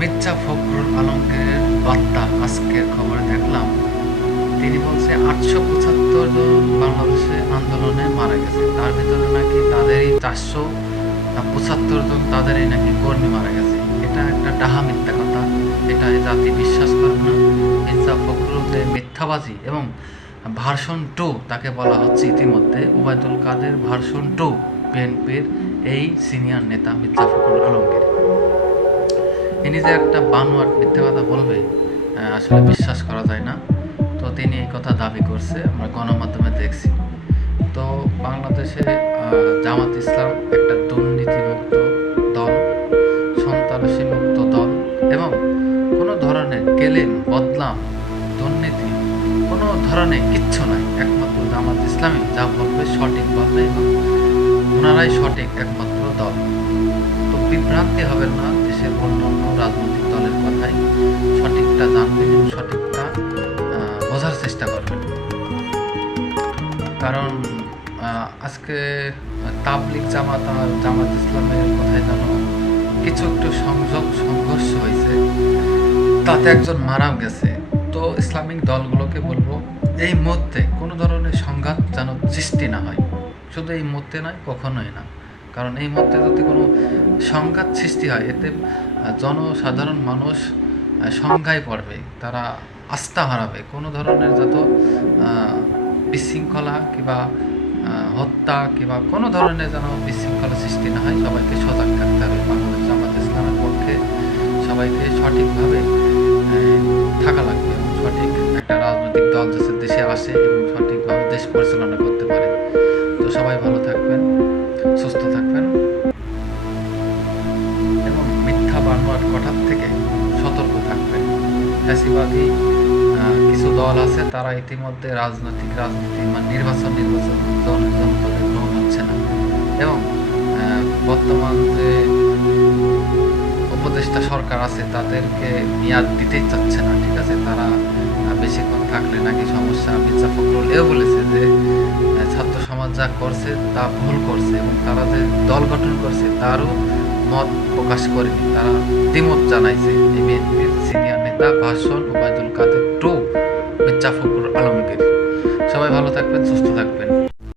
মির্জা ফখরুল আলমগীরের বার্তা আজকের খবরে দেখলাম। তিনি বলছে 875 জন বাংলাদেশে আন্দোলনে মারা গেছে, তার ভিতরে নাকি তাদেরই 475 জন তাদেরই নাকি কর্মী মারা গেছে। এটা একটা ডাহা মিথ্যা কথা, এটা জাতি বিশ্বাস করবে না। মির্জা ফখরুল যে মিথ্যাবাজি এবং ভার্সন 2 তাকে বলা হচ্ছে ইতিমধ্যে, ওবায়দুল কাদের ভার্সন 2 বিএনপির এই সিনিয়র নেতা মির্জা ফখরুল আলমগীর। তিনি যে একটা বানোয়াট মিথ্যে কথা বলবে আসলে বিশ্বাস করা যায় না। তো তিনি এই কথা দাবি করছে, আমরা গণমাধ্যমে দেখছি। তো বাংলাদেশে জামাত ইসলাম একটা দুর্নীতিমুক্ত দল, সন্ত্রাসী মুক্ত দল এবং কোনো ধরনের কেলেম বদনাম দুর্নীতি কোনো ধরনের কিচ্ছু নাই। একমাত্র জামাত ইসলামী যা বলবে সঠিক বলবে এবং ওনারাই সঠিক একমাত্র দল। তো বিভ্রান্তি হবেন না দেশের অন্যান্য রাজনৈতিক দলের কথাই, সঠিকটা জানবেন এবং সঠিকটা বোঝার চেষ্টা করবেন। কারণ আজকে তাবলিগ জামাত আর জামাত ইসলামের কথায় যেন কিছু একটু সংঘর্ষ হয়েছে, তাতে একজন মারাও গেছে। তো ইসলামিক দলগুলোকে বলবো এই মধ্যে কোনো ধরনের সংঘাত যেন সৃষ্টি না হয়, শুধু এই মধ্যে নয়, কখনোই না। কারণ এই মধ্যে যদি কোনো সংঘাত সৃষ্টি হয়, এতে জনসাধারণ মানুষ সংজ্ঞায় পড়বে, তারা আস্থা হারাবে। কোনো ধরনের যত বিশৃঙ্খলা কিংবা হত্যা কিংবা কোনো ধরনের যেন বিশৃঙ্খলা সৃষ্টি না হয়, সবাইকে সজাগ থাকতে হবে। বাংলাদেশ জামাত ইসলামের পক্ষে সবাইকে সঠিকভাবে থাকা লাগবে এবং সঠিক একটা রাজনৈতিক দল যাতে দেশে আসে এবং সঠিকভাবে দেশ পরিচালনা করতে পারে। তো সবাই ভালো থাকবেন, সুস্থ থাকবেন এবং মিথ্যা বানোয়াট কথার থেকে সতর্ক থাকবেন। ফ্যাসিবাদী কিছু দল আছে, তারা ইতিমধ্যে রাজনীতি মানে নির্বাচন জনগণের গ্রহণ হচ্ছে না এবং বর্তমান যে উপদেষ্টা সরকার আছে তাদেরকে মেয়াদ দিতেই চাচ্ছে না। ঠিক আছে, তারা বেশিক্ষণ থাকলে নাকি সমস্যা। মির্জা ফখরুল এও বলেছে যে ছাত্র সমাজ যা করছে তা ভুল করছে এবং তারা যে দল গঠন করছে তারও মত প্রকাশ করেনি, তারা দ্বিমত জানাইছে। এই বিএনপির সিনিয়র নেতা ভাষণ ওবায়দুল কাদের 2 মির্জা ফখরুল আলমগীর। সবাই ভালো থাকবেন, সুস্থ থাকবেন।